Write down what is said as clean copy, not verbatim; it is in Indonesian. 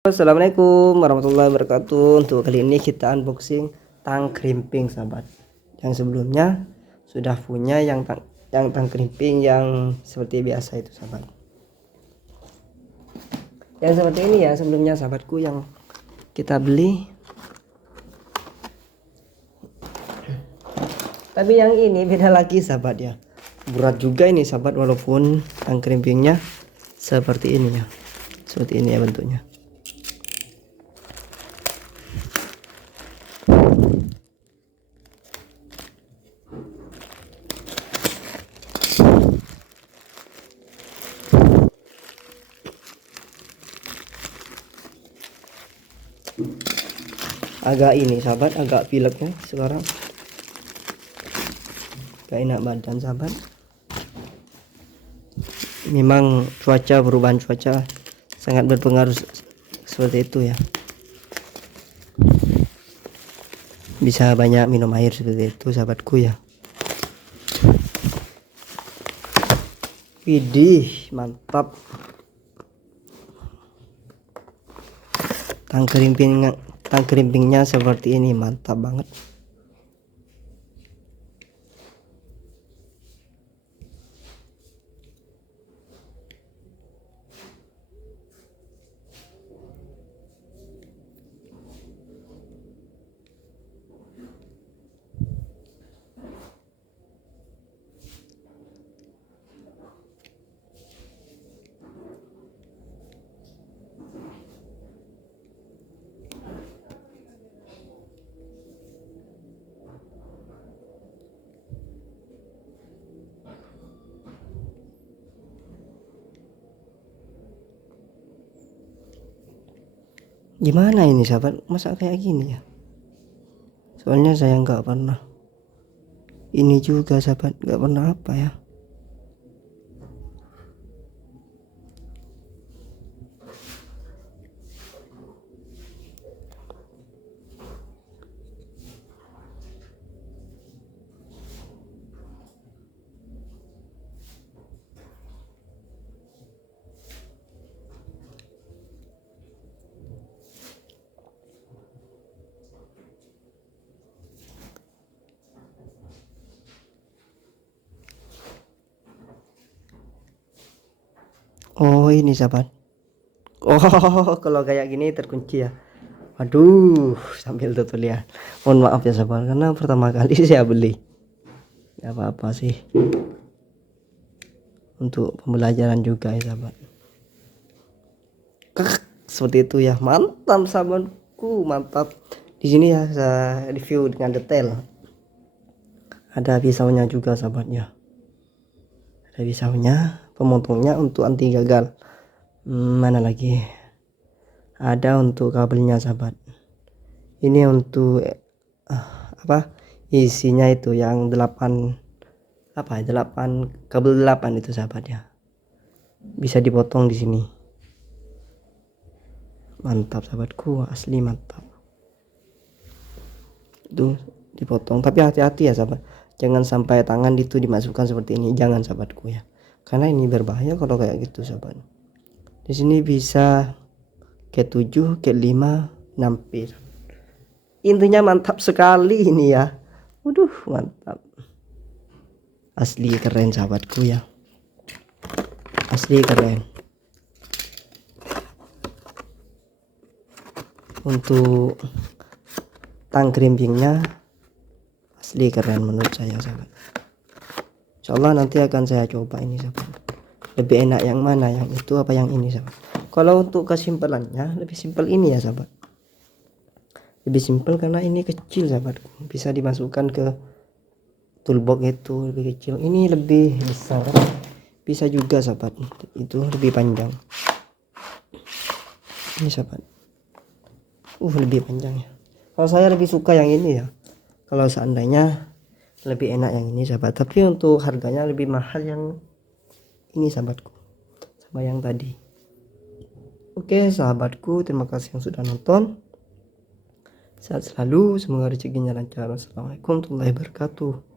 Assalamualaikum warahmatullahi wabarakatuh. Untuk kali ini kita unboxing tang krimping sahabat. Yang sebelumnya sudah punya yang tang krimping yang seperti biasa itu sahabat. Yang seperti ini ya sebelumnya sahabatku yang kita beli. Tapi yang ini beda lagi sahabat ya. Berat juga ini sahabat walaupun tang krimpingnya seperti ini ya. Seperti ini ya bentuknya. Agak ini sahabat, agak pileknya sekarang, gak enak badan sahabat. Memang perubahan cuaca sangat berpengaruh seperti itu ya. Bisa banyak minum air seperti itu sahabatku ya. Widih, mantap. Tang krimpingnya seperti ini, mantap banget. Gimana ini sahabat, masa kayak gini ya? Soalnya saya nggak pernah ini juga sahabat, nggak pernah apa ya. Oh ini sahabat. Oh kalau kayak gini terkunci ya. Waduh, sambil tutup lihat. Mohon maaf ya sahabat, karena pertama kali saya beli. Gak apa-apa sih. Untuk pembelajaran juga ya sahabat. Seperti itu ya, mantap sahabatku, mantap. Di sini ya saya review dengan detail. Ada pisaunya juga sahabatnya. Ada pisaunya, pemotongnya untuk anti gagal. Mana lagi? Ada untuk kabelnya sahabat. Ini untuk apa? Isinya itu yang 8 kabel 8 itu sahabat ya. Bisa dipotong di sini. Mantap sahabatku, asli mantap. Itu dipotong, tapi hati-hati ya sahabat. Jangan sampai tangan itu dimasukkan seperti ini, jangan sahabatku ya. Karena ini berbahaya kalau kayak gitu sahabat. Di sini bisa cat 7, cat 5, 6 piece. Intinya mantap sekali ini ya. Waduh, mantap. Asli keren sahabatku ya. Asli keren. Untuk tang krimpingnya asli keren menurut saya sahabat. Insyaallah nanti akan saya coba ini sahabat. Lebih enak yang mana, yang itu apa yang ini sahabat. Kalau untuk kesimpulannya lebih simpel ini ya sahabat. Lebih simpel karena ini kecil sahabatku, bisa dimasukkan ke toolbox itu lebih kecil. Ini lebih besar, bisa juga sahabat, itu lebih panjang. Ini sahabat, lebih panjang ya. Kalau saya lebih suka yang ini ya. Kalau seandainya lebih enak yang ini sahabat, tapi untuk harganya lebih mahal yang ini sahabatku, sama yang tadi. Oke sahabatku, terima kasih yang sudah nonton. Sehat selalu, semoga rezekinya lancar. Assalamualaikum warahmatullahi wabarakatuh.